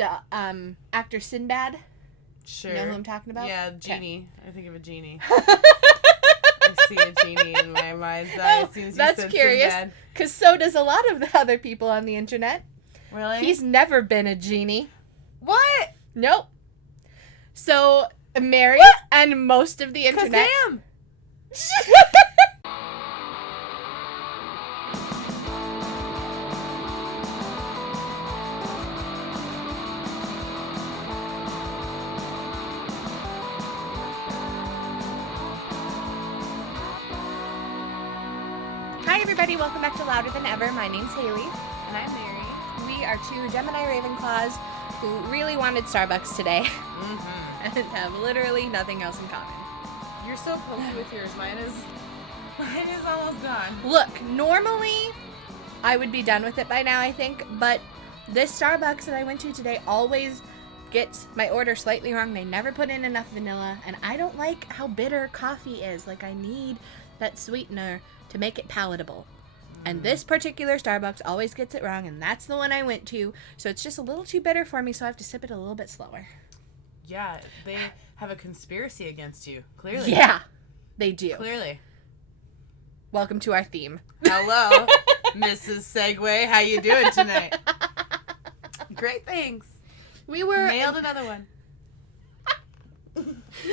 The actor Sinbad. Sure. You know who I'm talking about? Yeah, genie. Okay. I think of a genie. I see a genie in my mind's eye as soon as you that's said curious, Sinbad. because so does a lot of the other people on the internet. Really? He's never been a genie. What? Nope. So, Mary and most of the internet... Kazam! Hi everybody, welcome back to Louder Than Ever. My name's Hailey. And I'm Mary. We are two Gemini Ravenclaws who really wanted Starbucks today and have literally nothing else in common. You're so pokey with yours. Mine is almost gone. Look, normally I would be done with it by now, I think, but this Starbucks that I went to today always gets my order slightly wrong. They never put in enough vanilla, and I don't like how bitter coffee is. Like, I need that sweetener to make it palatable. And this particular Starbucks always gets it wrong, and that's the one I went to. So it's just a little too bitter for me, so I have to sip it a little bit slower. Yeah, they have a conspiracy against you. Clearly. Yeah, they do. Clearly. Welcome to our theme. Hello, Mrs. Segway. How you doing tonight? Great, thanks. We were Nailed another one.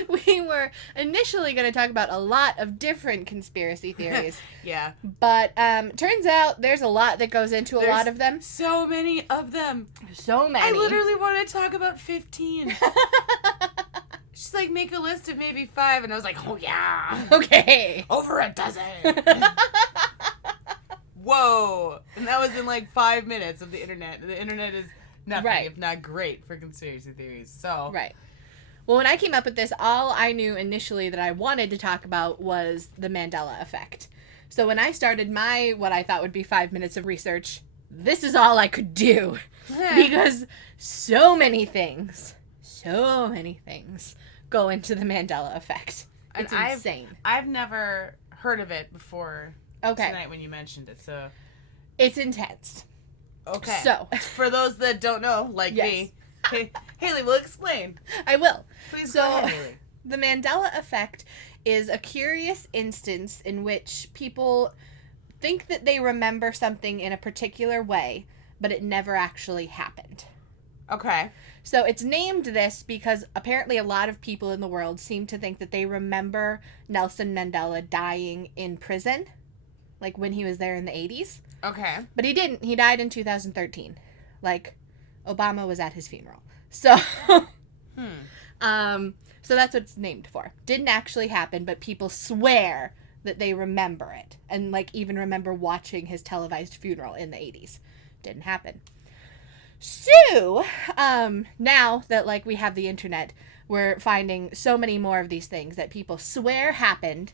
We were initially going to talk about a lot of different conspiracy theories. Yeah. But turns out there's a lot that goes into a lot of them. So many of them. So many. I literally want to talk about 15. Just like make a list of maybe 5, and I was like, oh yeah. Okay. Over a dozen. Whoa. And that was in like 5 minutes of the internet. The internet is nothing if not great for conspiracy theories. So. Right. Well, when I came up with this, all I knew initially that I wanted to talk about was the Mandela Effect. So when I started my, what I thought would be 5 minutes of research, this is all I could do. Because so many things go into the Mandela Effect. It's insane. I've never heard of it before tonight when you mentioned it, so. It's intense. Okay. So. For those that don't know, like me, Hailey will explain. I will. Please go ahead, Hailey. The Mandela Effect is a curious instance in which people think that they remember something in a particular way, but it never actually happened. Okay. So it's named this because apparently a lot of people in the world seem to think that they remember Nelson Mandela dying in prison, like when he was there in the 80s. Okay. But he didn't. He died in 2013. Like, Obama was at his funeral. So, so that's what it's named for. Didn't actually happen, but people swear that they remember it. And, like, even remember watching his televised funeral in the 80s. Didn't happen. So, now that, like, we have the internet, we're finding so many more of these things that people swear happened,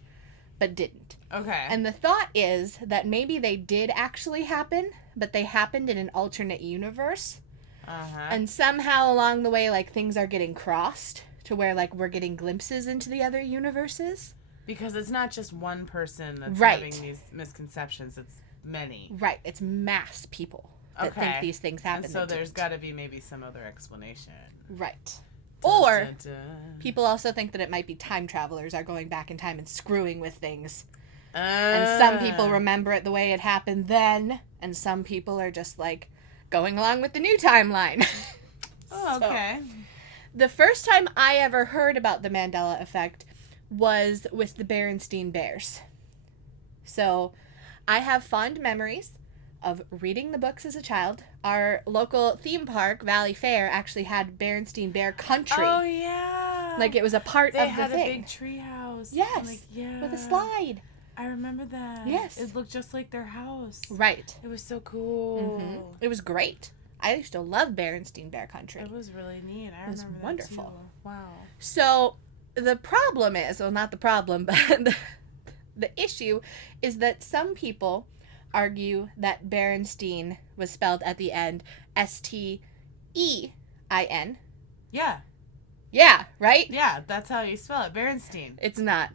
but didn't. Okay. And the thought is that maybe they did actually happen, but they happened in an alternate universe. Uh-huh. And somehow along the way, like, things are getting crossed to where, like, we're getting glimpses into the other universes. Because it's not just one person that's Right. having these misconceptions. It's many. Right. It's mass people that think these things happen. And so there's got to be maybe some other explanation. Right. Dun, Or dun, dun. people also think that it might be time travelers are going back in time and screwing with things. And some people remember it the way it happened then, and some people are just, like, going along with the new timeline. Oh, okay. So, the first time I ever heard about the Mandela Effect was with the Berenstain Bears. So, I have fond memories of reading the books as a child. Our local theme park, Valley Fair, actually had Berenstain Bear Country. Oh, yeah. Like, it was a part of the thing. They had a big tree house. Yes, like, yeah. with a slide. I remember that. Yes. It looked just like their house. Right. It was so cool. Mm-hmm. It was great. I used to love Berenstain Bear Country. It was really neat. I was remember wonderful. That too. Wow. So, the problem is, well, not the problem, but the issue is that some people argue that Berenstein was spelled at the end Stein. Yeah. Yeah, right? Yeah, that's how you spell it. Berenstein. It's not.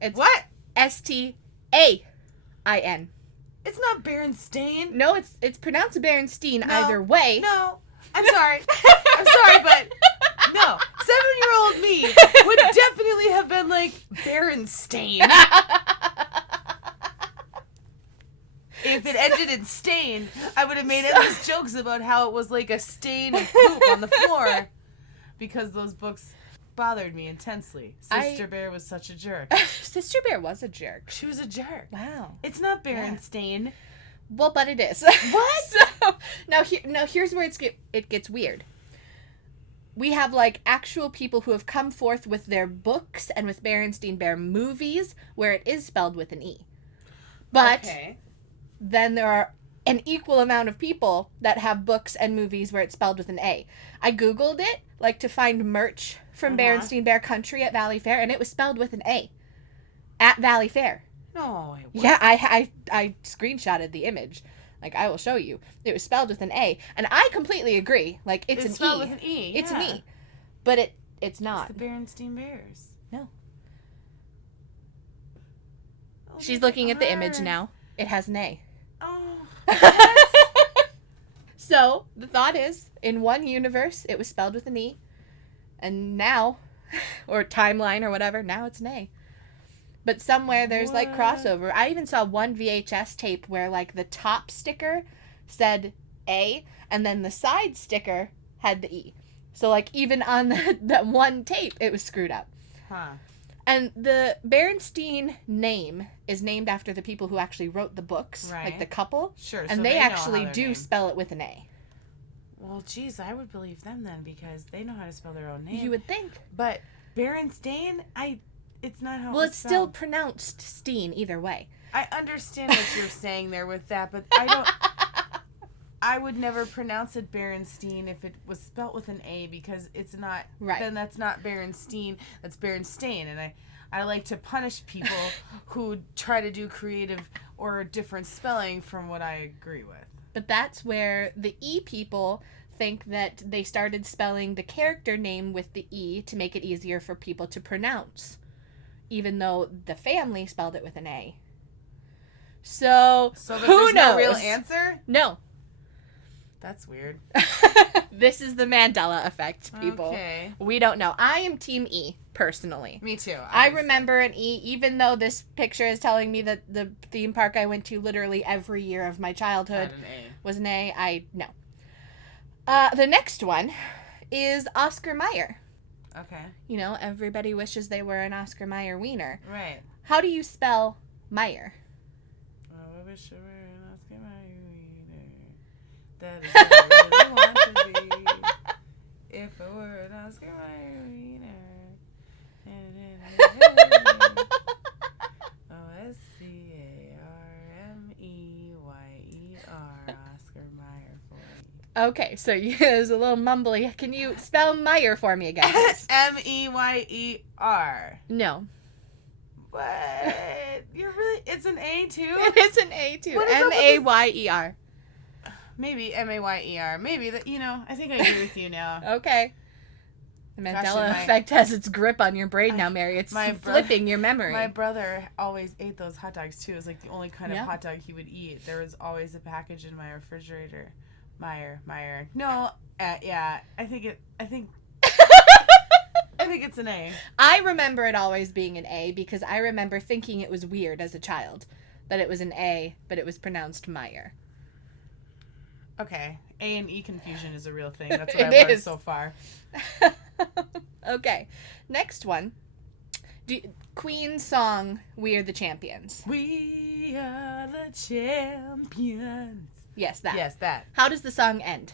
It's what? Stain. It's not Berenstain. No, it's pronounced Berenstein No, either way. No. I'm sorry. I'm sorry, but no. 7-year-old me would definitely have been like, Berenstain. If it ended in stain, I would have made endless jokes about how it was like a stain of poop on the floor. Because those books bothered me intensely. Sister Bear was such a jerk. Sister Bear was a jerk. She was a jerk. Wow. It's not Berenstain. Yeah. Well, but it is. What? So, now here's where it gets weird. We have, like, actual people who have come forth with their books and with Berenstain Bear movies where it is spelled with an E. But... Okay. Then there are an equal amount of people that have books and movies where it's spelled with an A. I Googled it, like, to find merch from Berenstain Bear Country at Valley Fair, and it was spelled with an A. At Valley Fair. No, it wasn't. Yeah, I screenshotted the image. Like, I will show you. It was spelled with an A. And I completely agree. Like, it's an E. It's spelled with an E, yeah. It's an E. But it's not. It's the Berenstain Bears. No. Oh, she's looking at the image now. It has an A. Oh. So, the thought is, in one universe, it was spelled with an E. And now, or timeline or whatever, now it's an A. But somewhere there's, like, crossover. I even saw one VHS tape where, like, the top sticker said A, and then the side sticker had the E. So, like, even on that one tape, it was screwed up. Huh. And the Berenstein name is named after the people who actually wrote the books, right. Like the couple. Sure. And so they actually do spell it with an A. Well, geez, I would believe them then because they know how to spell their own name. You would think. But Berenstain, it's not how well, it's still pronounced Steen either way. I understand what you're saying there with that, but I would never pronounce it Berenstein if it was spelt with an A because it's not. Right. Then that's not Berenstein. That's Berenstain, and I like to punish people who try to do creative or different spelling from what I agree with. But that's where the E people think that they started spelling the character name with the E to make it easier for people to pronounce, even though the family spelled it with an A. So who knows? No real answer? No. That's weird. This is the Mandela Effect, people. Okay. We don't know. I am Team E, personally. Me too. Obviously. I remember an E, even though this picture is telling me that the theme park I went to literally every year of my childhood was an A. I know. The next one is Oscar Mayer. Okay. You know, everybody wishes they were an Oscar Mayer wiener. Right. How do you spell Mayer? Oh, I wish I were an Oscar Mayer wiener. That is what I really want to be. If I were an Oscar Mayer wiener. OSCARMEYER, Oscar Mayer for me. Okay, so there's a little mumbly. Can you spell Mayer for me again? MEYER. No. What? You're really? It's an A too? It is an A too. MAYER. Maybe MAYER. Maybe that. I think I agree with you now. Okay. The Mandela Effect has its grip on your brain now, Mary. It's flipping your memory. My brother always ate those hot dogs too. It was like the only kind of hot dog he would eat. There was always a package in my refrigerator. Meyer. No, yeah. I think it's an A. I remember it always being an A because I remember thinking it was weird as a child that it was an A, but it was pronounced Meyer. Okay. A and E confusion is a real thing. That's what I've learned so far. Okay. Next one. Queen's song, We Are the Champions. We are the champions. Yes, that. Yes, that. How does the song end?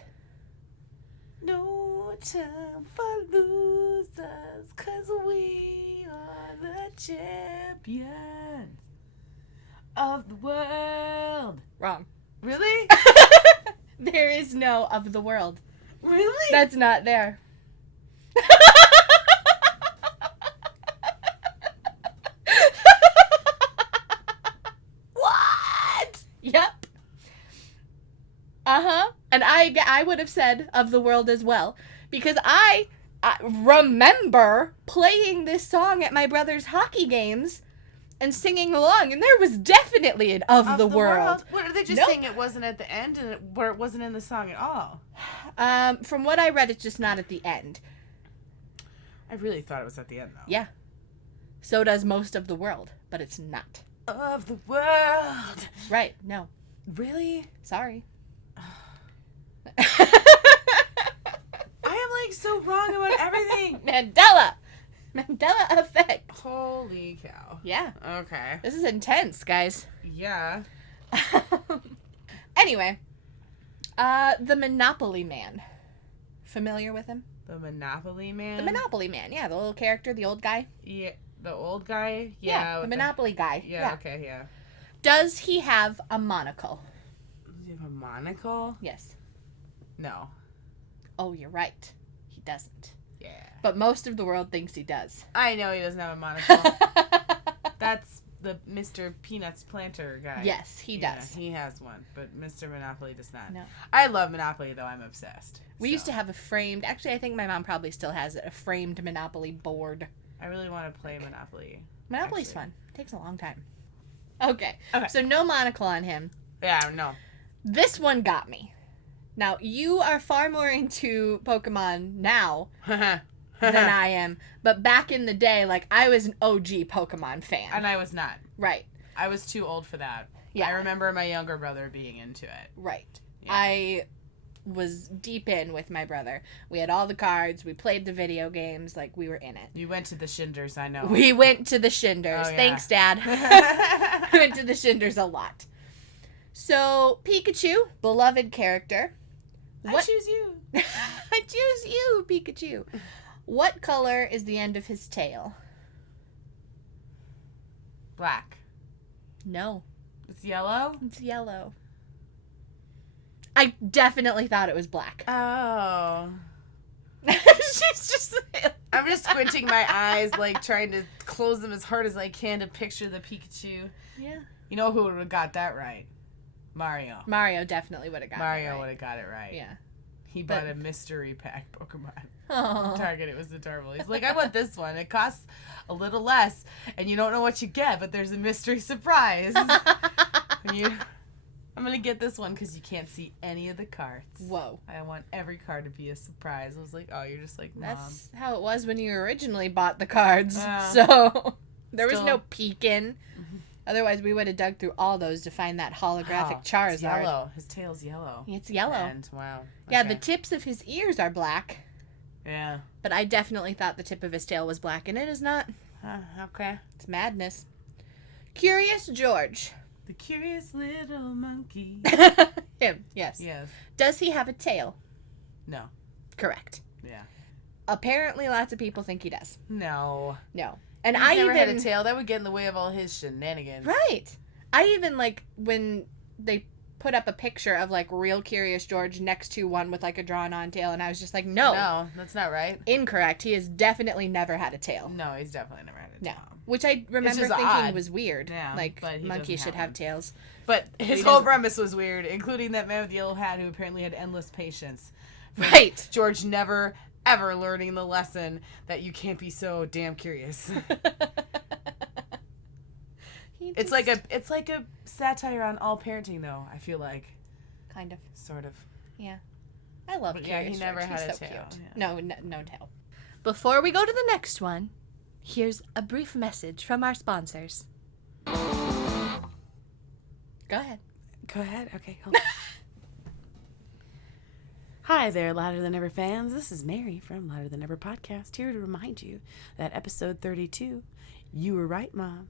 No time for losers, 'cause we are the champions of the world. Wrong. Really? There is no of the world. Really? That's not there. What? Yep. Uh-huh. And I would have said of the world as well. Because I remember playing this song at my brother's hockey games and singing along, and there was definitely an of the world. What are they just saying? It wasn't at the end, where it wasn't in the song at all. From what I read, it's just not at the end. I really thought it was at the end, though. Yeah. So does most of the world, but it's not. Of the world. Right. No. Really? Sorry. I am like so wrong about everything. Mandela Effect. Holy cow. Yeah. Okay. This is intense, guys. Yeah. Anyway, the Monopoly Man. Familiar with him? The Monopoly Man? The Monopoly Man, yeah. The little character, the old guy. Yeah. The old guy? Yeah, the Monopoly guy. Yeah, okay, yeah. Does he have a monocle? Does he have a monocle? Yes. No. Oh, you're right. He doesn't. Yeah. But most of the world thinks he does. I know he doesn't have a monocle. That's the Mr. Peanuts planter guy. Yes, he does. He has one, but Mr. Monopoly does not. No. I love Monopoly, though. I'm obsessed. We used to have a framed... Actually, I think my mom probably still has it. A framed Monopoly board. I really want to play Monopoly. Monopoly's fun. It takes a long time. Okay. So no monocle on him. Yeah, no. This one got me. Now, you are far more into Pokemon now than I am. But back in the day, like, I was an OG Pokemon fan. And I was not. Right. I was too old for that. Yeah. I remember my younger brother being into it. Right. Yeah. I was deep in with my brother. We had all the cards. We played the video games. Like, we were in it. You went to the Shinders, I know. We went to the Shinders. Oh, yeah. Thanks, Dad. We went to the Shinders a lot. So, Pikachu, beloved character. I choose you. I choose you, Pikachu. What color is the end of his tail? Black. No. It's yellow? It's yellow. I definitely thought it was black. Oh. She's just... I'm just squinting my eyes, like, trying to close them as hard as I can to picture the Pikachu. Yeah. You know who would have got that right? Mario. Mario definitely would have got it right. Mario would have got it right. Yeah. He bought a mystery pack Pokemon. Aww. Target, it was adorable. He's like, I want this one. It costs a little less, and you don't know what you get, but there's a mystery surprise. I'm going to get this one because you can't see any of the cards. Whoa. I want every card to be a surprise. I was like, oh, you're just like, Mom. That's how it was when you originally bought the cards. So there was no peeking. Mm-hmm. Otherwise, we would have dug through all those to find that holographic Charizard. It's yellow. His tail's yellow. It's yellow. And, wow. Okay. Yeah, the tips of his ears are black. Yeah. But I definitely thought the tip of his tail was black, and it is not. Okay. It's madness. Curious George. The curious little monkey. Him, yes. Yes. Does he have a tail? No. Correct. Yeah. Apparently, lots of people think he does. No. And He's never had a tail. That would get in the way of all his shenanigans. Right. I even, like, when they put up a picture of, like, real Curious George next to one with, like, a drawn-on tail, and I was just like, no. No, that's not right. Incorrect. He has definitely never had a tail. No, he's definitely never had a tail. No. Which I remember thinking was weird. Yeah, like, monkeys should have tails. But his whole premise was weird, including that man with the yellow hat who apparently had endless patience. Right. George never, ever learning the lesson that you can't be so damn curious. It's like a satire on all parenting, though, I feel like. Kind of. Sort of. Yeah. I love Curious George. He never had a so tail. Cute. Yeah. No tail. Before we go to the next one, here's a brief message from our sponsors. Go ahead. Okay, hold on. Hi there, Louder Than Ever fans. This is Mary from Louder Than Ever Podcast, here to remind you that episode 32, You Were Right, Mom,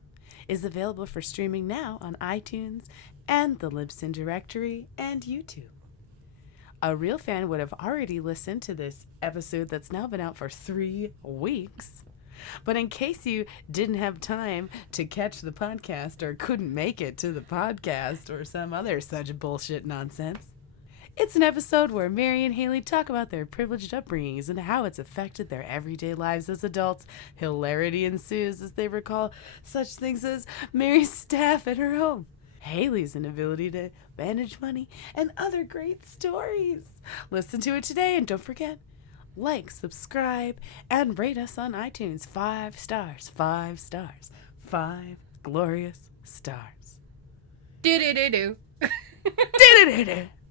is available for streaming now on iTunes and the Libsyn directory and YouTube. A real fan would have already listened to this episode that's now been out for 3 weeks. But in case you didn't have time to catch the podcast or couldn't make it to the podcast or some other such bullshit nonsense, it's an episode where Mary and Hailey talk about their privileged upbringings and how it's affected their everyday lives as adults. Hilarity ensues as they recall such things as Mary's staff at her home, Hailey's inability to manage money, and other great stories. Listen to it today, and don't forget, like, subscribe, and rate us on iTunes. 5 stars, 5 stars, 5 glorious stars. Do-do-do-do.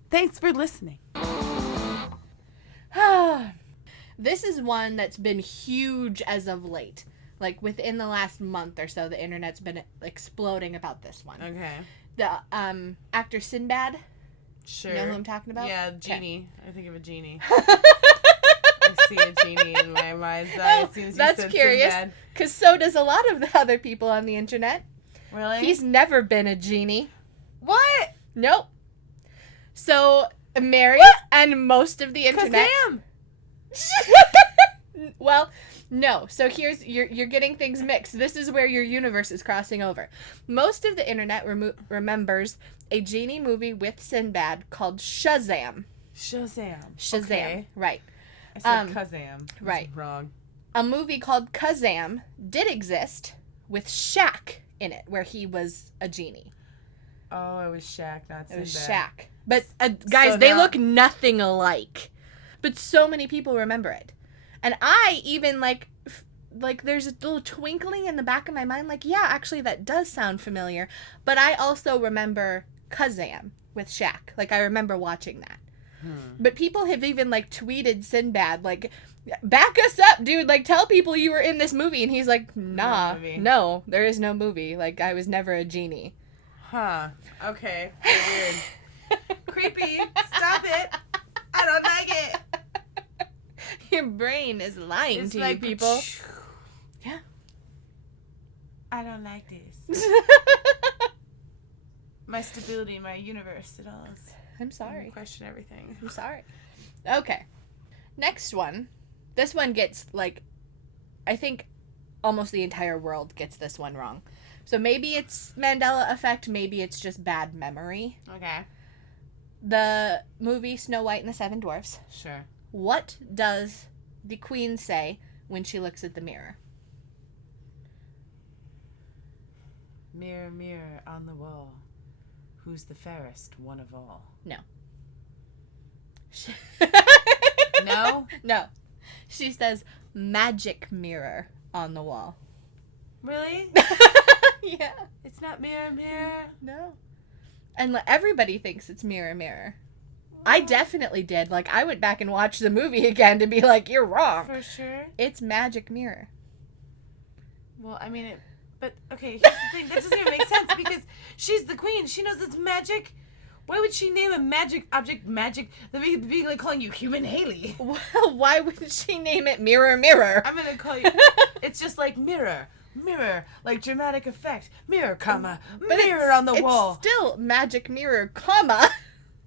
Thanks for listening. This is one that's been huge as of late. Like, within the last month or so, the internet's been exploding about this one. Okay. The actor Sinbad. Sure. You know who I'm talking about? Yeah, genie. Okay. I think of a genie. I see a genie in my mind's eye as soon as you that's said curious, because so does a lot of the other people on the internet. Really? He's never been a genie. What? Nope. So, Mary and most of the internet... Kazam! Well, no. So here's you're getting things mixed. This is where your universe is crossing over. Most of the internet remembers a genie movie with Sinbad called Shazam. Shazam. Okay. Right. I said Kazam. Right. Wrong. A movie called Kazam did exist with Shaq in it, where he was a genie. Oh, it was Shaq, not Sinbad. It was Shaq. But guys, they look nothing alike. But so many people remember it. And I even, like, there's a little twinkling in the back of my mind, like, yeah, actually, that does sound familiar. But I also remember Kazam with Shaq. Like, I remember watching that. But people have even, like, tweeted Sinbad, like, back us up, dude. Like, tell people you were in this movie. And he's like, nah, no, there is no movie. Like, I was never a genie. Huh. Okay. Weird. Creepy. Stop it. I don't like it. Your brain is lying it's to like, you, people. Yeah. I don't like this. My stability, my universe, it all is. I'm sorry. I question everything. I'm sorry. Okay. Next one. This one gets, like, I think almost the entire world gets this one wrong. So maybe it's Mandela Effect, maybe it's just bad memory. Okay. The movie Snow White and the Seven Dwarfs. Sure. What does the queen say when she looks at the mirror? Mirror, mirror on the wall, who's the fairest one of all? No. No? No. She says, magic mirror on the wall. Really? Yeah. It's not mirror, mirror? No. And everybody thinks it's mirror, mirror. I definitely did. Like, I went back and watched the movie again to be like, you're wrong. For sure. It's magic mirror. Well, I mean, but, okay, here's the thing. That doesn't even make sense because she's the queen. She knows it's magic. Why would she name a magic object magic? That'd be like calling you Human Hailey. Well, why would she name it mirror, mirror? I'm going to call you... It's just like mirror. Mirror, like dramatic effect. Mirror, comma, but mirror on the wall. It's still magic mirror, comma.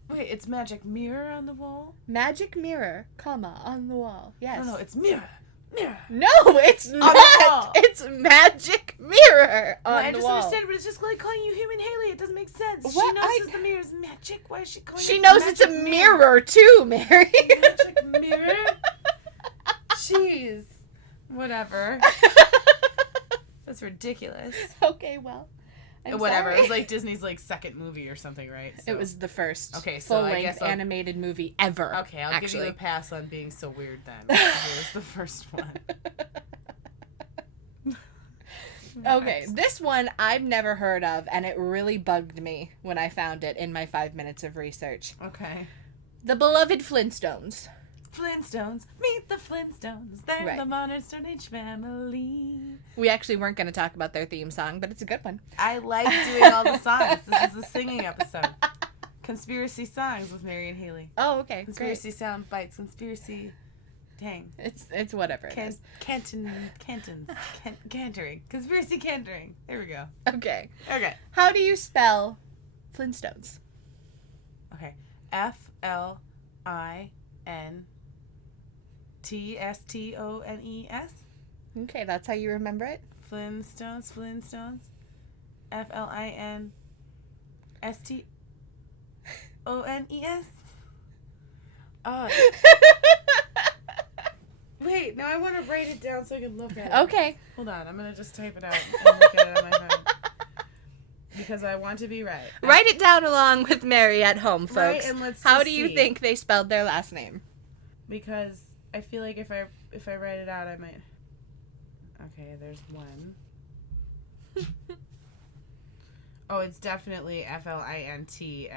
Wait, it's magic mirror on the wall? Magic mirror, comma, on the wall. Yes. No, it's mirror. Mirror. No, it's not. It's magic mirror on the wall. I just understand, but it's just like calling you Human Hailey. It doesn't make sense. What? She knows the mirror is magic. Why is she calling it She knows it's a mirror too, Mary. Magic mirror? Jeez. Whatever. That's ridiculous. Okay, well. Whatever. Sorry. It was like Disney's like second movie or something, right? So. It was the first full-length animated movie ever. Okay, I'll give you a pass on being so weird then. It was the first one. Okay, this one I've never heard of, and it really bugged me when I found it in my 5 minutes of research. Okay. The beloved Flintstones. Flintstones, meet the Flintstones. They're the modern Stone Age family. We actually weren't going to talk about their theme song, but it's a good one. I like doing all the songs. This is a singing episode. Conspiracy songs with Mary and Hailey. Oh, okay. Conspiracy sound bites. Conspiracy. Dang. It's whatever it is. Cantering. Conspiracy cantering. There we go. Okay. Okay. How do you spell Flintstones? Okay. Flintstones. Okay, that's how you remember it? Flintstones. Flintstones. Wait, now I want to write it down so I can look at it. Okay. Hold on, I'm going to just type it out and look at it on my phone. Because I want to be right. Write it down along with Mary at home, folks. Right, and let's How do you think they spelled their last name? Because I feel like if I write it out, I might... Okay, there's one. Oh, it's definitely Flintstones.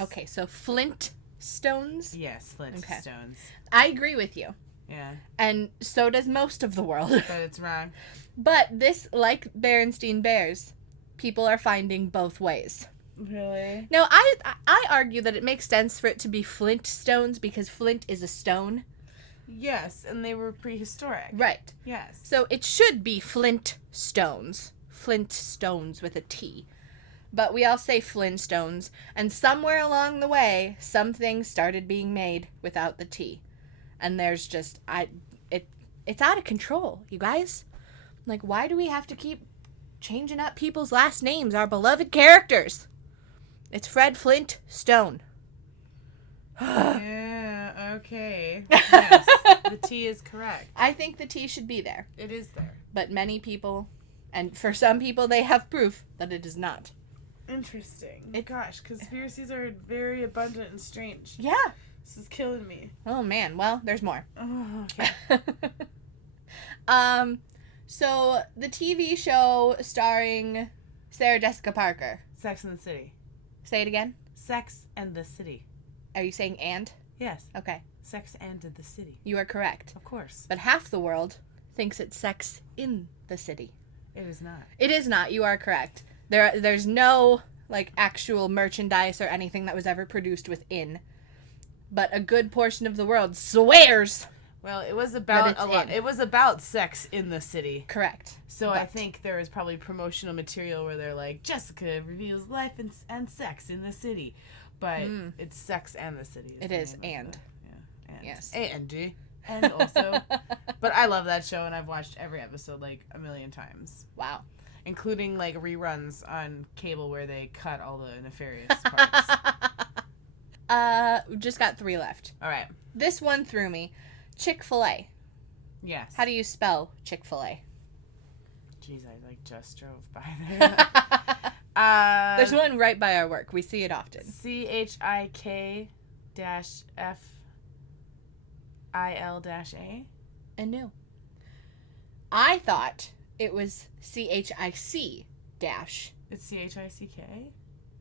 Okay, so Flintstones? Yes, Flintstones. Okay. I agree with you. Yeah. And so does most of the world. But it's wrong. But this, like Berenstain Bears, people are finding both ways. Really? No, I argue that it makes sense for it to be Flintstones because flint is a stone. Yes, and they were prehistoric. Right. Yes. So it should be Flintstones. Flintstones with a T. But we all say Flintstones, and somewhere along the way, some things started being made without the T. And there's just, it's out of control, you guys. Like, why do we have to keep changing up people's last names, our beloved characters? It's Fred Flintstone. Yeah, okay. Yes, the T is correct. I think the T should be there. It is there. But many people, and for some people, they have proof that it is not. Interesting. Gosh, conspiracies are very abundant and strange. Yeah. This is killing me. Oh, man. Well, there's more. Oh, okay. So, the TV show starring Sarah Jessica Parker. Sex and the City. Say it again. Sex and the City. Are you saying and? Yes. Okay. Sex and the City. You are correct. Of course. But half the world thinks it's Sex in the City. It is not. It is not. You are correct. There's no, like, actual merchandise or anything that was ever produced within. But a good portion of the world swears. Well, it was about a lot. It was about sex in the city. Correct. So I think there was probably promotional material where they're like, Jessica reveals life and sex in the city. But it's Sex and the City. It is, and. Yeah. And. Yes. And also. But I love that show, and I've watched every episode like a million times. Wow. Including like reruns on cable where they cut all the nefarious parts. We just got 3 left. All right. This one threw me. Chick-fil-A. Yes. How do you spell Chick-fil-A? Jeez, I like just drove by there. There's one right by our work. We see it often. CHIK-FIL-A. And no. I thought it was CHIC dash. It's CHICK?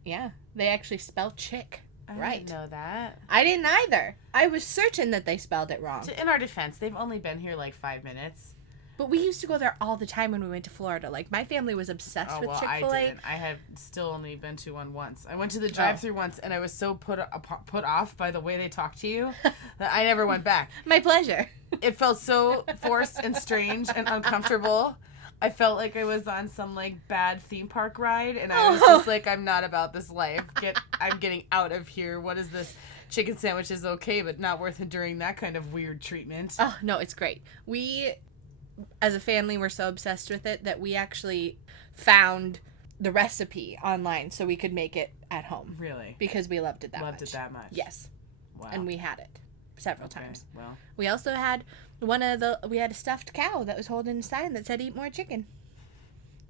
Yeah. They actually spell chick. I didn't know that. I didn't either. I was certain that they spelled it wrong. In our defense, they've only been here like 5 minutes. But we used to go there all the time when we went to Florida. Like, my family was obsessed with Chick-fil-A. I didn't. I have still only been to one once. I went to the drive-thru once, and I was so put off by the way they talked to you that I never went back. My pleasure. It felt so forced and strange and uncomfortable. I felt like I was on some, like, bad theme park ride, and I was just like, I'm not about this life. I'm getting out of here. What is this? Chicken sandwich is okay, but not worth enduring that kind of weird treatment. Oh, no, it's great. We, as a family, were so obsessed with it that we actually found the recipe online so we could make it at home. Really? Because we loved it that much. Loved it that much? Yes. Wow. And we had it several times. Well. We also had we had a stuffed cow that was holding a sign that said, "Eat more chicken."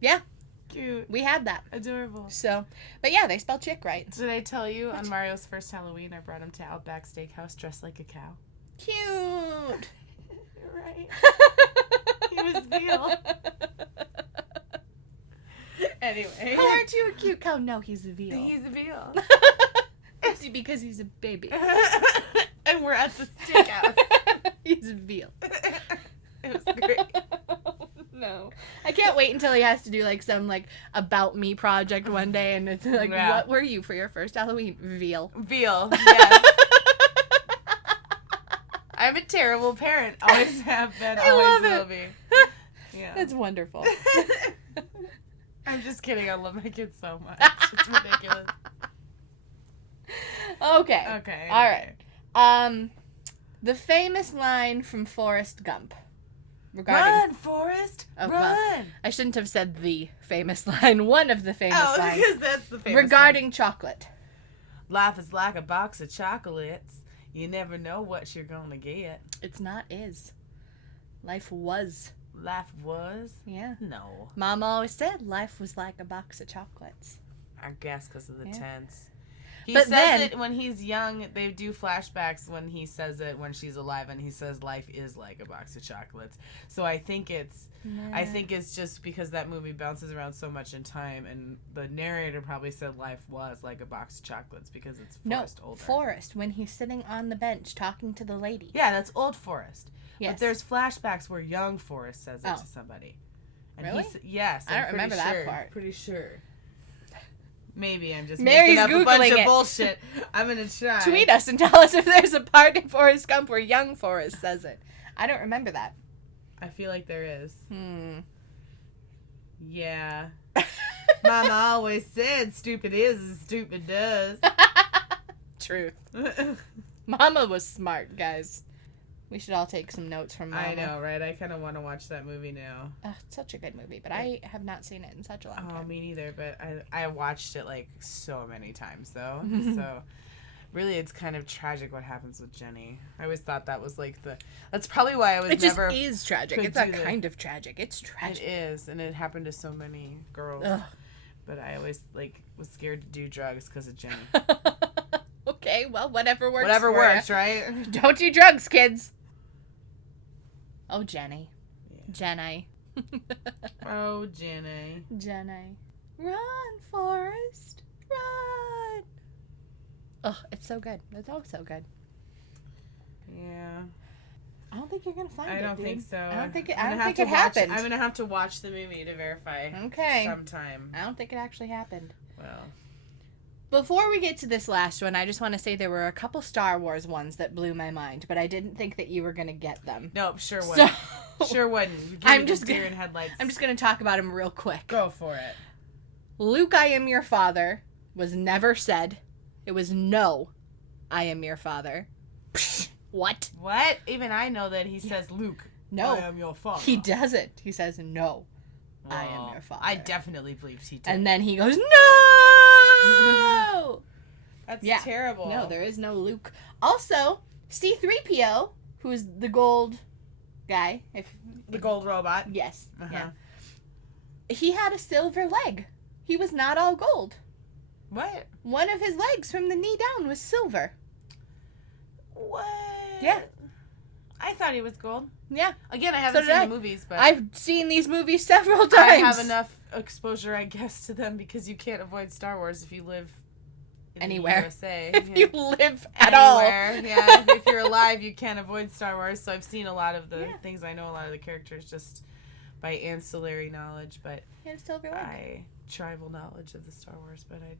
Yeah. Cute. We had that. Adorable. So, but yeah, they spell chick right. Did I tell you on Mario's first Halloween, I brought him to Outback Steakhouse dressed like a cow? Cute. Right. He was veal. Anyway. How aren't you a cute cow? No, he's a veal. He's a veal. Is he because he's a baby? And we're at the steakhouse. He's a veal. It was great. No. I can't wait until he has to do like some like about me project one day and it's like, What were you for your first Halloween? Veal. Veal, yes. I'm a terrible parent. Always have been, always will be. Yeah. That's wonderful. I'm just kidding. I love my kids so much. It's ridiculous. Okay. Okay. All right. The famous line from Forrest Gump. Run, Forrest! Run! Well, I shouldn't have said the famous line. One of the famous lines. Oh, because that's the famous regarding line. Chocolate. Life is like a box of chocolates. You never know what you're going to get. It's not is. Life was. Life was? Yeah. No. Mom always said life was like a box of chocolates. I guess because of the tense. He says it when he's young. They do flashbacks when he says it when she's alive, and he says life is like a box of chocolates. So I think it's just because that movie bounces around so much in time, and the narrator probably said life was like a box of chocolates because it's Forrest older. Forrest, when he's sitting on the bench talking to the lady. Yeah, that's old Forrest. Yes. But there's flashbacks where young Forrest says it to somebody. And really? Yes. I don't remember that part. Pretty sure. Maybe I'm just Mary's making up Googling a bunch it. of bullshit. I'm going to try. Tweet us and tell us if there's a part in Forrest Gump where young Forrest says it. I don't remember that. I feel like there is. Yeah. Mama always said stupid is as stupid does. Truth. Mama was smart, guys. We should all take some notes from Mama. I know, right? I kind of want to watch that movie now. It's such a good movie, but I have not seen it in such a long time. Oh, me neither, but I watched it like so many times, though. So, really, it's kind of tragic what happens with Jenny. I always thought that was like that's probably why I was never... It just is tragic. It's not kind of tragic. It's tragic. It is, and it happened to so many girls. Ugh. But I always, was scared to do drugs because of Jenny. Okay, well, whatever works. Whatever works, right? Don't do drugs, kids. Oh, Jenny. Yeah. Jenny. Oh, Jenny. Jenny. Run, Forrest. Run. Oh, it's so good. It's all so good. Yeah. I don't think you're going to find it, I don't think so. I don't think it happened. I'm going to have to watch the movie to verify. Okay. Sometime. I don't think it actually happened. Well. Before we get to this last one, I just want to say there were a couple Star Wars ones that blew my mind, but I didn't think that you were going to get them. Nope, sure wouldn't. Sure wouldn't. I'm just deer in headlights. I'm just going to talk about them real quick. Go for it. Luke, I am your father was never said. It was no, I am your father. What? What? Even I know that he says, Luke, no, I am your father. He doesn't. He says, no, I am your father. I definitely believed he did. And then he goes, no! That's terrible. No, there is no Luke. Also, C-3PO, who's the gold guy. The gold robot? Yes. Uh-huh. Yeah. He had a silver leg. He was not all gold. What? One of his legs from the knee down was silver. What? Yeah. I thought he was gold. Yeah. Again, I haven't seen the movies, but... I've seen these movies several times. I have enough exposure, I guess, to them because you can't avoid Star Wars if you live anywhere. The USA. If you live at all. Yeah. If you're alive, you can't avoid Star Wars. So I've seen a lot of the things. I know a lot of the characters just by ancillary knowledge, but tribal knowledge of the Star Wars, but I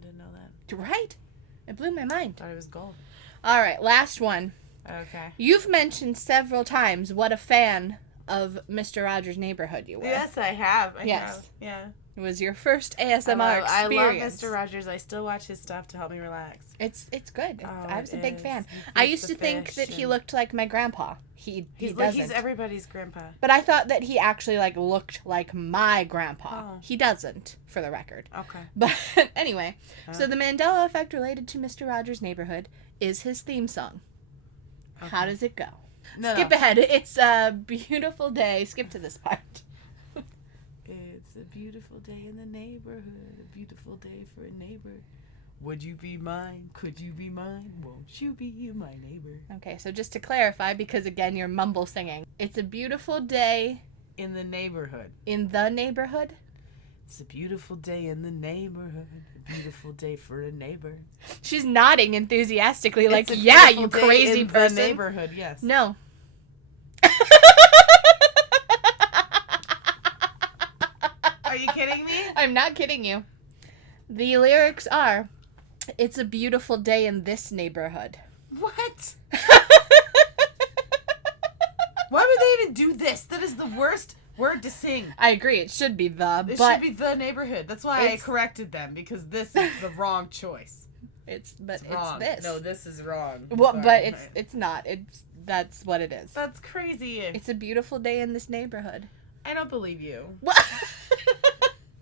didn't know that. Right? It blew my mind. Thought it was gold. All right, last one. Okay. You've mentioned several times what a fan of Mr. Rogers' Neighborhood you were. Yes, I have. I have. Yeah. It was your first ASMR experience. I love Mr. Rogers. I still watch his stuff to help me relax. It's good. I was a big fan. I used to think that he looked like my grandpa. He doesn't. He's everybody's grandpa. But I thought that he actually looked like my grandpa. Oh. He doesn't, for the record. Okay. But anyway, so the Mandela Effect related to Mr. Rogers' Neighborhood is his theme song. Okay. How does it go? Skip ahead. It's a beautiful day. Skip to this part. It's a beautiful day in the neighborhood. A beautiful day for a neighbor. Would you be mine? Could you be mine? Won't you be my neighbor? Okay, so just to clarify, because again, you're mumble singing. It's a beautiful day. In the neighborhood. In the neighborhood? It's a beautiful day in the neighborhood. A beautiful day for a neighbor. She's nodding enthusiastically yeah, you crazy in person. The neighborhood, yes. No. Are you kidding me? I'm not kidding you. The lyrics are, it's a beautiful day in this neighborhood. What? Why would they even do this? That is the worst word to sing. I agree. It should be It should be the neighborhood. That's why I corrected them, because this is the wrong choice. It's wrong. This. No, this is wrong. Well, but it's not. That's what it is. That's crazy. It's a beautiful day in this neighborhood. I don't believe you. What?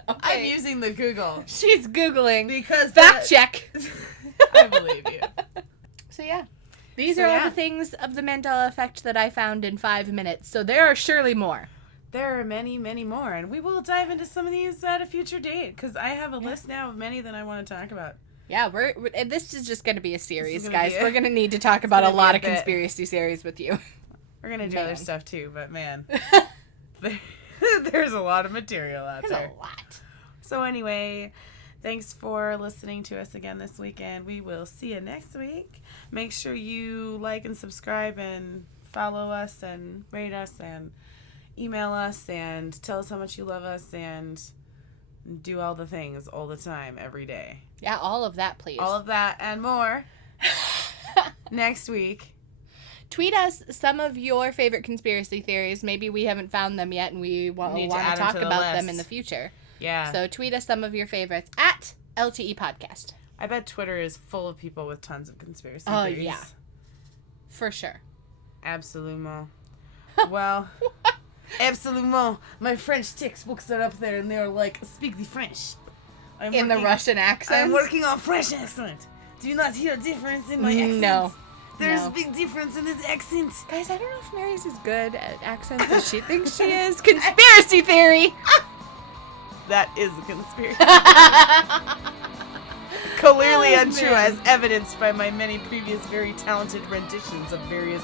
Okay. I'm using the Google. She's Googling. Because fact check. I believe you. So yeah. These are all the things of the Mandela Effect that I found in 5 minutes. So there are surely more. There are many, many more. And we will dive into some of these at a future date. Because I have a list now of many that I want to talk about. Yeah, this is just going to be a series, guys. We're going to need to talk about a lot of conspiracy theories with you. We're going to do other stuff too, but man, there's a lot of material out there. There's a lot. So anyway, thanks for listening to us again this weekend. We will see you next week. Make sure you like and subscribe and follow us and rate us and email us and tell us how much you love us and do all the things all the time, every day. Yeah, all of that, please. All of that and more next week. Tweet us some of your favorite conspiracy theories. Maybe we haven't found them yet and we want to talk about them in the future. Yeah. So tweet us some of your favorites at LTE Podcast. I bet Twitter is full of people with tons of conspiracy Oh, theories. yeah. For sure. Absolument. Well... Absolument. My French textbooks are up there and they're like, speak the French. In the Russian accent? I'm working on French accent. Do you not hear a difference in my accent? No. There's a big difference in this accent. Guys, I don't know if Mary's as good at accents as she thinks she is. Conspiracy theory! That is a conspiracy. Clearly untrue, as evidenced by my many previous very talented renditions of various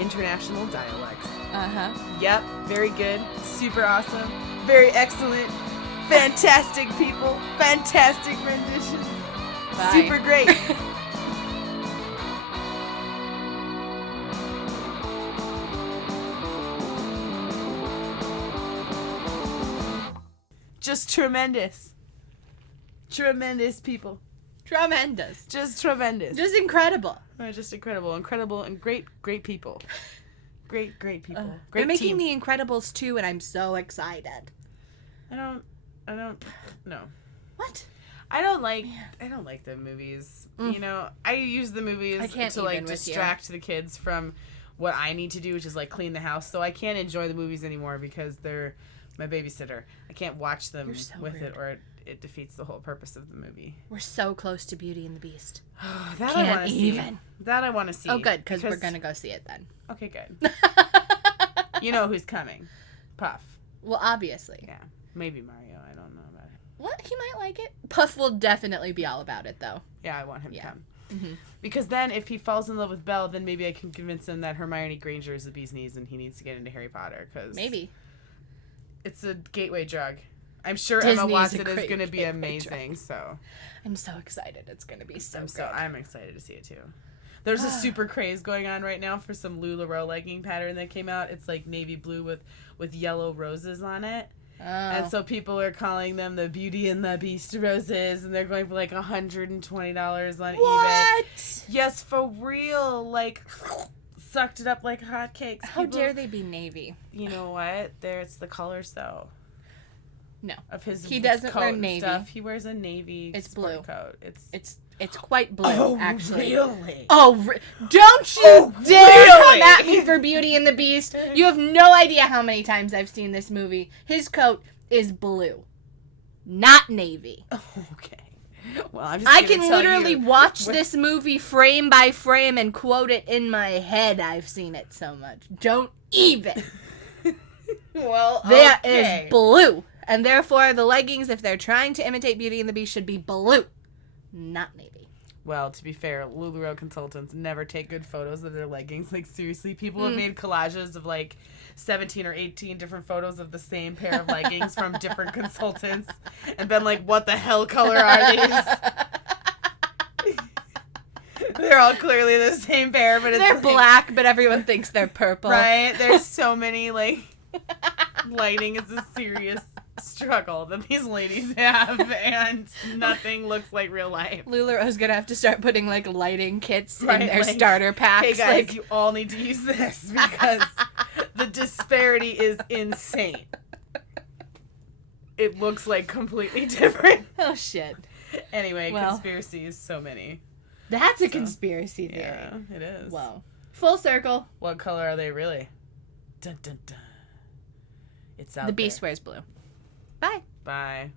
international dialects. Uh-huh. Yep, very good. Super awesome. Very excellent. Fantastic people. Fantastic renditions. Bye. Super great. Just tremendous. Tremendous people. Tremendous. Just tremendous. Just incredible. Just incredible. Incredible and great people. Great people. Great They're making team. The Incredibles 2 and I'm so excited. I don't no. What? I don't like the movies. You know, I use the movies to like distract the kids from what I need to do, which is like clean the house. So I can't enjoy the movies anymore because they're my babysitter. I can't watch them it or it defeats the whole purpose of the movie. We're so close to Beauty and the Beast. That I want to see. That I want to see. Oh, good, because we're going to go see it then. Okay, good. You know who's coming. Puff. Well, obviously. Yeah. Maybe Mario. I don't know about it. What? He might like it. Puff will definitely be all about it, though. Yeah, I want him to come. Mm-hmm. Because then if he falls in love with Belle, then maybe I can convince him that Hermione Granger is the bee's knees and he needs to get into Harry Potter. Cause maybe. It's a gateway drug. I'm sure Disney's Emma Watson is going to be amazing. So I'm so excited. It's going to be so good. I'm excited to see it too. There's a super craze going on right now for some LuLaRoe legging pattern that came out. It's like navy blue with yellow roses on it. Oh. And so people are calling them the Beauty and the Beast roses, and they're going for like $120 on eBay. Yes, for real. Like, sucked it up like hotcakes. How dare they be navy? You know what? It's the colors though. No, of his he doesn't wear navy stuff. He wears a navy. It's blue coat. It's quite blue, actually. Really? Don't you dare come at me for Beauty and the Beast. You have no idea how many times I've seen this movie. His coat is blue, not navy. Okay. Well, I can literally watch this movie frame by frame and quote it in my head. I've seen it so much. Don't even. Well, that is blue. And therefore, the leggings, if they're trying to imitate Beauty and the Beast, should be blue, not navy. Well, to be fair, LuLaRoe consultants never take good photos of their leggings. Like, seriously, people have made collages of, like, 17 or 18 different photos of the same pair of leggings from different consultants and been like, what the hell color are these? They're all clearly the same pair, but they're black, but everyone thinks they're purple. Right? There's so many, like, lighting is a serious struggle that these ladies have, and nothing looks like real life. LuLaRoe's gonna have to start putting like lighting kits in their starter packs. Hey guys, you all need to use this because the disparity is insane. It looks like completely different. Oh shit. Anyway, conspiracies, so many. That's a conspiracy theory. Yeah, it is. Wow. Full circle. What color are they really? Dun dun dun. It's out there. The Beast wears blue. Bye. Bye.